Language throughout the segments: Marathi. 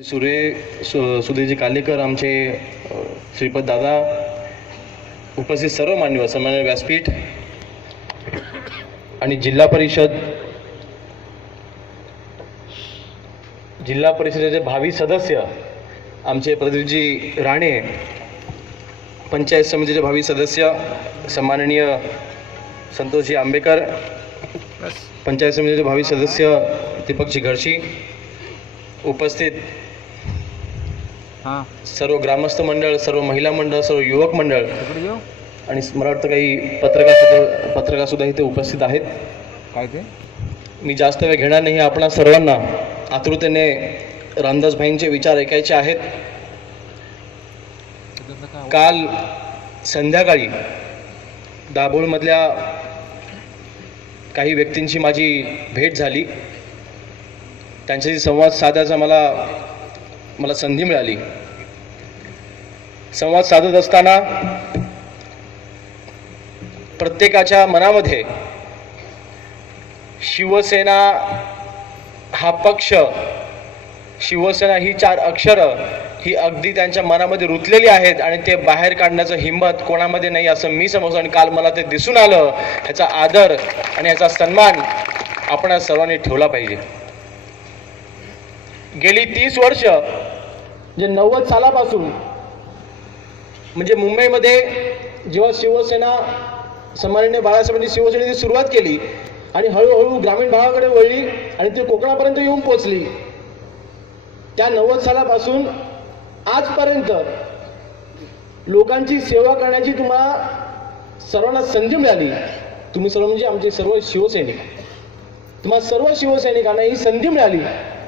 सुरे सु सुधीरजी कालेकर आमचे श्रीपद दादा उपस्थित सर्व मान्यवर सन्मान्य व्यासपीठ आणि जिल्हा परिषद जिल्हा परिषदेचे भावी सदस्य आमचे प्रदीपजी राणे पंचायत समितीचे भावी सदस्य सन्माननीय संतोषजी आंबेकर पंचायत समितीचे भावी सदस्य दीपकजी घरशी उपस्थित सर्व ग्रामस्थ मंडळ सर्व महिला मंडळ सर्व युवक मंडळ आणि मला वाटतं काही पत्रकार सुद्धा पत्रकार सुद्धा इथे उपस्थित आहेत. काय ते? मी जास्त वेळ घेणार नाही आपणा सर्वांना आतुरतेने रामदासभाईंचे विचार ऐकायचे आहेत. काल संध्याकाळी दाभोळमधल्या काही व्यक्तींची माझी भेट झाली. त्यांच्याशी संवाद साधायचा मला मला संधी मिळाली. संवाद साधत असताना प्रत्येकाच्या मनामध्ये शिवसेना हा पक्ष शिवसेना ही चार अक्षरं ही अगदी त्यांच्या मनामध्ये रुतलेली आहेत आणि ते बाहेर काढण्याचं हिंमत कोणामध्ये नाही असं मी समजतो आणि काल मला ते दिसून आलं. ह्याचा आदर आणि ह्याचा सन्मान आपण सर्वांनी ठेवला पाहिजे. गेली तीस वर्ष जे नव्वद सालापासून म्हणजे मुंबईमध्ये जेव्हा शिवसेना सन्माननीय बाळासाहेबांनी शिवसेनेची सुरुवात केली आणि हळूहळू ग्रामीण भागाकडे वळली आणि ती कोकणापर्यंत येऊन पोचली त्या नव्वद सालापासून आजपर्यंत लोकांची सेवा करण्याची तुम्हाला सर्वांना संधी मिळाली. तुम्ही सर्व म्हणजे आमचे सर्व शिवसैनिक. तुम्हाला सर्व शिवसैनिकांना ही संधी मिळाली.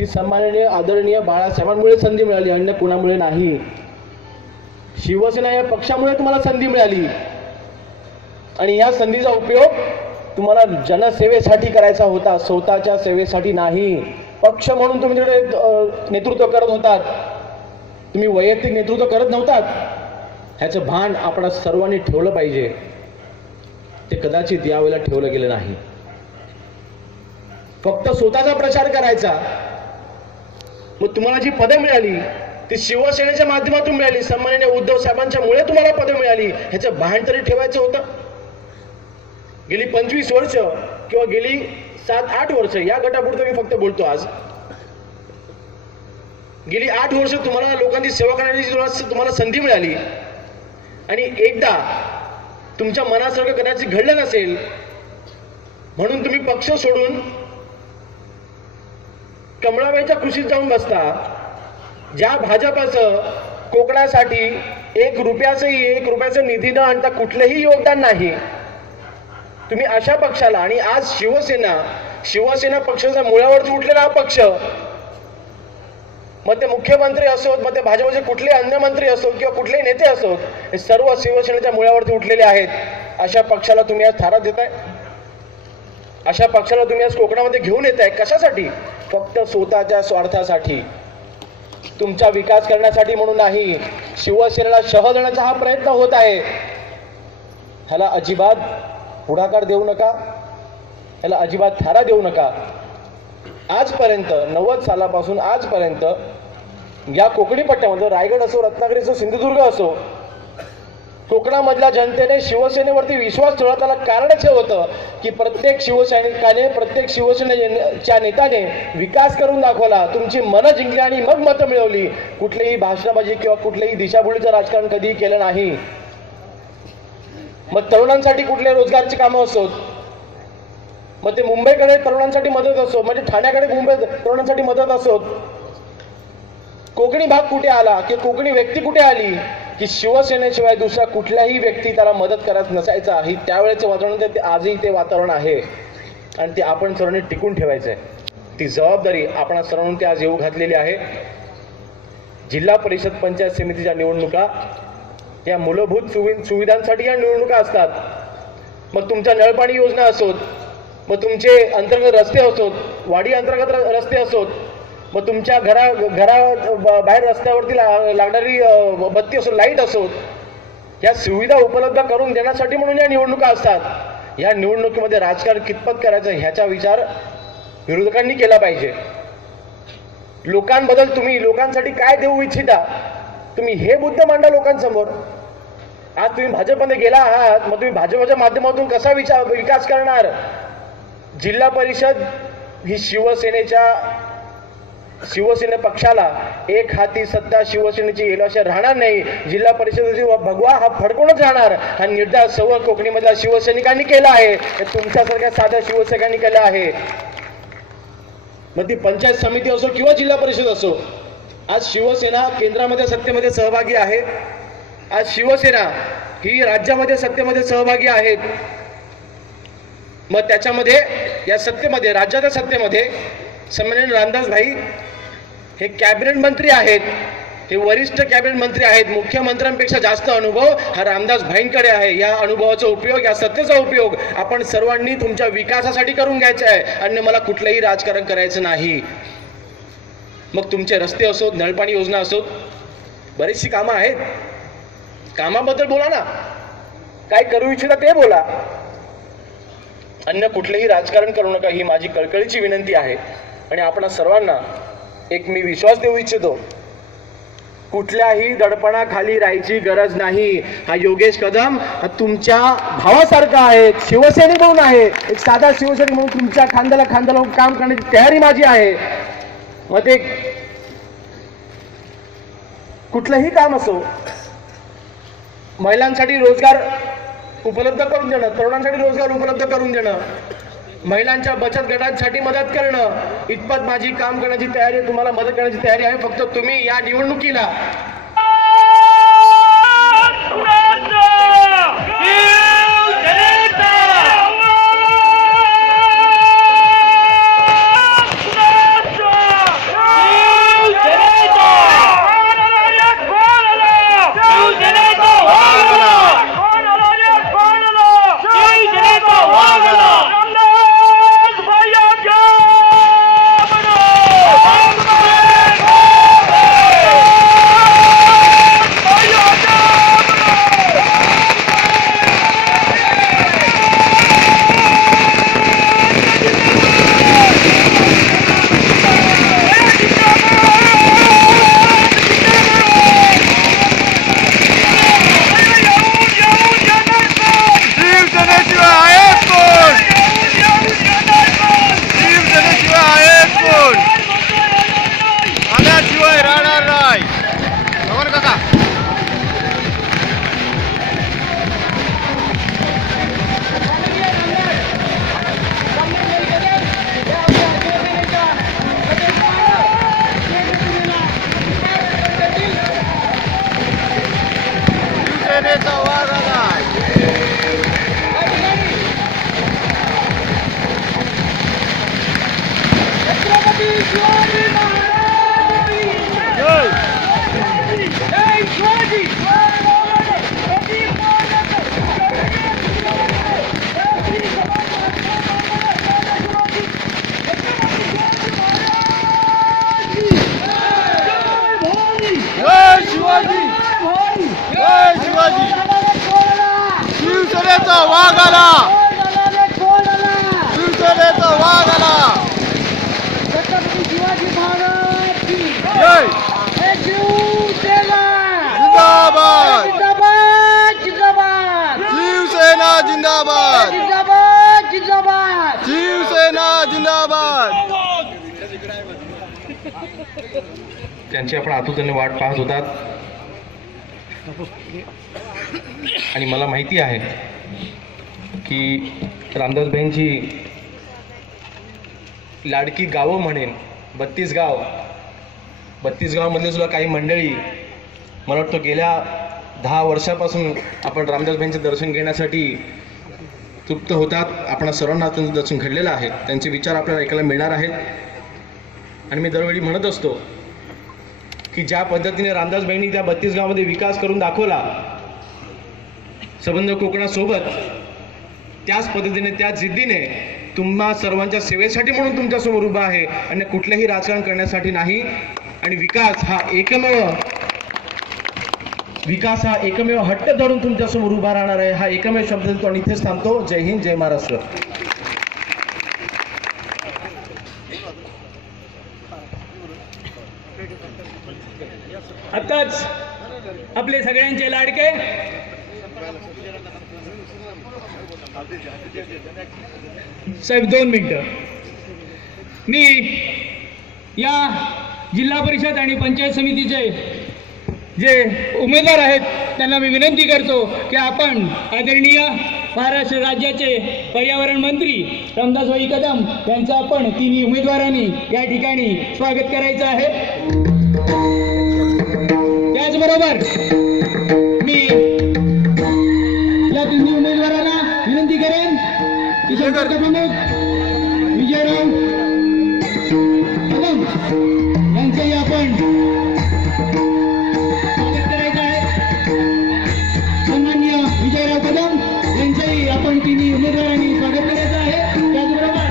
ती सन्माननीय आदरणीय बाळासाहेबांमुळे संधी मिळाली अन्य कुणामुळे नाही. शिवसेना या पक्षामुळे तुम्हाला संधी मिळाली. आणि या संधीचा उपयोग तुम्हाला जनसेवेसाठी करायचा होता स्वतःच्या सेवेसाठी नाही. पक्ष म्हणून तुम्ही तिकडे नेतृत्व करत होतात. तुम्ही वैयक्तिक नेतृत्व करत नव्हतात. ह्याचं भान आपण सर्वांनी ठेवलं पाहिजे. ते कदाचित यावेळेला ठेवलं गेलं नाही. फक्त स्वतःचा प्रचार करायचा. मग तुम्हाला जी पदं मिळाली ती शिवसेनेच्या माध्यमातून मिळाली सन्माननीय उद्धव साहेबांच्या मुळे तुम्हाला पदं मिळाली ह्याचं भान तरी ठेवायचं होतं? गेली पंचवीस वर्ष किंवा गेली सात आठ वर्ष या गटापुरतं मी फक्त बोलतो आज. गेली आठ वर्ष तुम्हाला लोकांची सेवा करण्याची तुम्हाला संधी मिळाली. आणि एकदा तुमच्या मनासारखं कदाचित घडलं नसेल म्हणून तुम्ही पक्ष सोडून कमळाबाईच्या खुशीत जाऊन बसता ज्या भाजपाचं कोकणासाठी एक रुपयाचंही एक रुपयाचं निधी न आणता कुठलंही योगदान नाही तुम्ही अशा पक्षाला आणि आज शिवसेना शिवसेना पक्षाच्या मुळावरती उठलेला हा पक्ष मग ते मुख्यमंत्री असोत मग ते भाजपचे कुठले अन्य मंत्री असोत किंवा कुठलेही नेते असोत हे सर्व शिवसेनेच्या मुळावरती उठलेले आहेत अशा पक्षाला तुम्ही आज थारा देताय? अशा पक्षाला तुम्ही आज कोकणामध्ये घेऊन येत आहे कशासाठी? फक्त स्वतःच्या स्वार्थासाठी. तुमचा विकास करण्यासाठी म्हणून नाही शिवसेनेला शह देण्याचा हा प्रयत्न होत आहे. ह्याला अजिबात पुढाकार देऊ नका. ह्याला अजिबात थारा देऊ नका. आजपर्यंत नव्वद सालापासून आजपर्यंत या कोकणी पट्ट्यामध्ये रायगड असो रत्नागिरी असो सिंधुदुर्ग असो कोकणामधल्या जनतेने शिवसेनेवरती विश्वास ठेवण्याला कारणच हे होतं की प्रत्येक शिवसैनिकाने प्रत्येक शिवसेनेच्या नेत्याने विकास करून दाखवला. तुमची मनं जिंकली आणि मग मतं मिळवली. कुठलीही भाषणाबाजी किंवा कुठलेही दिशाभूलीचं राजकारण कधीही केलं नाही. मग तरुणांसाठी कुठले रोजगारची कामं असोत मग ते मुंबईकडे तरुणांसाठी मदत असो म्हणजे ठाण्याकडे मुंबई तरुणांसाठी मदत असोत कोकणी भाग कुठे आला? की कोकणी व्यक्ती कुठे आली? की शिवसेनेशिवाय दुसरा कुठल्याही व्यक्ती त्याला मदत करत नसायचा. ही त्यावेळेचं वातावरण ते आजही ते वातावरण आहे. आणि ते आपण सर्वांनी टिकून ठेवायचं आहे ती जबाबदारी आपण सर्वांनी ते आज येऊ घातलेली आहे. जिल्हा परिषद पंचायत समितीच्या निवडणुका या मूलभूत सुवि सुविधांसाठी या निवडणुका असतात. मग तुमच्या नळपाणी योजना असोत मग तुमचे अंतर्गत रस्ते असोत वाडी अंतर्गत रस्ते असोत मग तुमच्या घरा घरा बाहेर रस्त्यावरती ला- लागणारी बत्ती असो लाइट असो या सुविधा उपलब्ध करून देण्यासाठी म्हणून या निवडणुका असतात. या निवडणुकीमध्ये राजकारण कितपत करायचं ह्याचा विचार विरोधकांनी केला पाहिजे. लोकांबद्दल तुम्ही लोकांसाठी काय देऊ इच्छिता तुम्ही हे मुद्दे मांडा लोकांसमोर. आज तुम्ही भाजपमध्ये गेला आहात मग तुम्ही भाजपच्या माध्यमातून कसा विचार विकास करणार? जिल्हा परिषद ही शिवसेनेच्या शिवसेने पक्षाला एक हाती सत्ता शिवसेनेची येईल असे राहणार नाही. जिल्हा परिषदेची भगवा हा फडकूनच राहणार. हा निर्धार सर्व कोकणीमधल्या शिवसैनिकांनी केला आहे. हे तुमच्यासारख्या साध्या शिवसैनिकांनी केला आहे. मग ती पंचायत समिती असो किंवा जिल्हा परिषद असो आज शिवसेना केंद्रामध्ये सत्तेमध्ये सहभागी आहे. आज शिवसेना ही राज्यामध्ये सत्तेमध्ये सहभागी आहेत. मग त्याच्यामध्ये या सत्तेमध्ये राज्याच्या सत्तेमध्ये संमेलन रामदास भाई हे कॅबिनेट मंत्री आहेत. हे वरिष्ठ कॅबिनेट मंत्री आहेत. मुख्यमंत्र्यांपेक्षा जास्त अनुभव हा रामदास भाईंकडे आहे. या अनुभवाचा उपयोग या सत्तेचा उपयोग आपण सर्वांनी तुमच्या विकासासाठी करून घ्यायचा आहे. आणि मला कुठलंही राजकारण करायचं नाही. मग तुमचे रस्ते असोत नळपाणी योजना असोत बरीचशी कामं आहेत. कामाबद्दल बोला ना. काय करू इच्छिता ते बोला. अन्य कुठलेही राजकारण करू नका ही माझी कळकळीची विनंती आहे. आणि आपण सर्वांना एक मी विश्वास देऊ इच्छितो. कुठल्याही दडपणाखाली राहायची गरज नाही. हा योगेश कदम हा तुमच्या भावासारखा आहे शिवसैनिक म्हणून आहे. एक साधा शिवसैनिक म्हणून तुमच्या खांद्याला खांद्याला काम करण्याची तयारी माझी आहे. मग ते कुठलंही काम असो महिलांसाठी रोजगार उपलब्ध करून देणं तरुणांसाठी रोजगार उपलब्ध करून देणं महिलांच्या बचत गटांसाठी मदत करणं. इतपत माझी काम करण्याची तयारी आहे तुम्हाला मदत करण्याची तयारी आहे. फक्त तुम्ही या निवडणुकीला शिवसेनेचा वाघ आला शिवसेनेचा वाघ आला जय जिंदाबाद शिवसेना जिंदाबाद शिवसेना जिंदाबाद! त्यांची आपण आतुरतेने वाट पाहत होतात. आणि मला माहिती आहे की रामदासबाईंची लाडकी गावं म्हणेन बत्तीस गाव बत्तीस गावामधले सुद्धा काही मंडळी मला वाटतं गेल्या दहा वर्षापासून आपण रामदासबाईंचे दर्शन घेण्यासाठी तृप्त होतात. आपण सर्वांना दर्शन घडलेलं आहे त्यांचे विचार आपल्याला ऐकायला मिळणार आहेत. आणि मी दरवेळी म्हणत असतो की ज्या पद्धतीने रामदासबाईंनी त्या बत्तीस गावामध्ये विकास करून दाखवला संबंध कोकणासोबत त्याच पद्धतीने त्या जिद्दीने तुम्हा सर्वांच्या सेवेसाठी म्हणून तुमच्यासमोर उभा आहे. आणि कुठलंही राजकारण करण्यासाठी नाही. आणि विकास हा एकमेव विकास हा एकमेव हट्ट धरून तुमच्यासमोर उभा राहणार आहे. हा एकमेव शब्द देतो आणि इथेच थांबतो. जय हिंद जय महाराष्ट्र. आताच आपले सगळ्यांचे लाडके साहेब दोन मिनटं. मी या जिल्हा परिषद आणि पंचायत समितीचे जे उमेदवार आहेत त्यांना मी विनंती करतो की आपण आदरणीय महाराष्ट्र राज्याचे पर्यावरण मंत्री रामदासभाई कदम यांचं आपण तिन्ही उमेदवारांनी या ठिकाणी स्वागत करायचं आहे. त्याचबरोबर मी या तिन्ही उमेदवारांना विनंती करेन की प्रमुख विजयराव कदम यांचंही आपण यांचंही उमेदवारांनी स्वागत करायचं आहे. त्याचबरोबर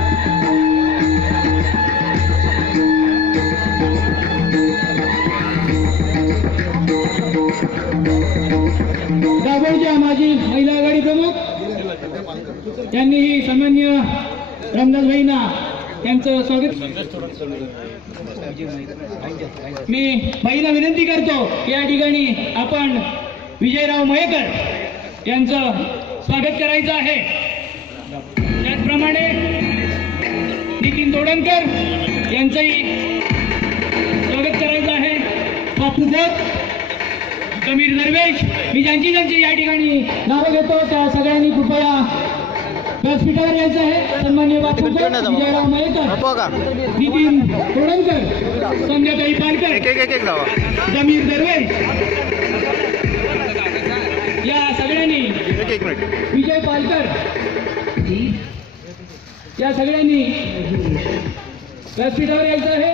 दाभोळच्या माजी महिला आघाडी प्रमुख यांनीही सन्मान्य रामदासभाईंना त्यांचं स्वागत मी भाईला विनंती करतो या ठिकाणी आपण विजयराव मयेकर यांचं स्वागत करायचं आहे. त्याचप्रमाणे नितीन तोडणकर यांचंही स्वागत करायचं आहे. बापू भोत समीर दरवेश मी ज्यांची ज्यांची या ठिकाणी नावं घेतो त्या सगळ्यांनी कृपया व्यासपीठावर यायचं आहे. सन्मान्य बापू विजयराव मयेकर नितीन तोडणकर संध्याताई पालकर जमीर दरवेश सगळ्यांनी एक मिनिट. विजय पालकर. या सगळ्यांनी व्यासपीठावर यायचं आहे.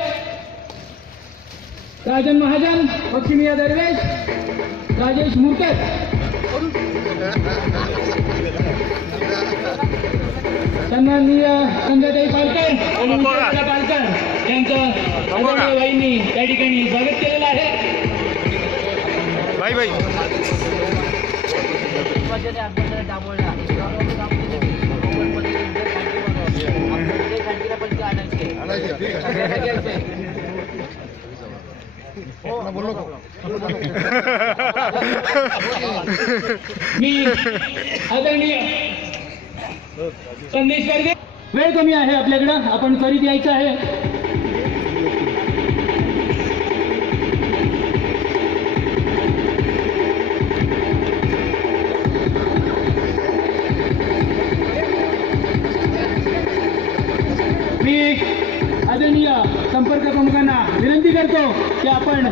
राजन महाजन लक्ष्मीया दरवेश राजेश मुरकर. सन्माननीय संध्याताई पालकर पालकर यांचं बाईंनी त्या ठिकाणी स्वागत केलेलं आहे. बाई बाई. मी आदरणीय संदेश वेळ कमी आहे आपल्याकडं. आपण करीत यायचं आहे. संवेदनीय संपर्क प्रमुखांना विनंती करतो की आपण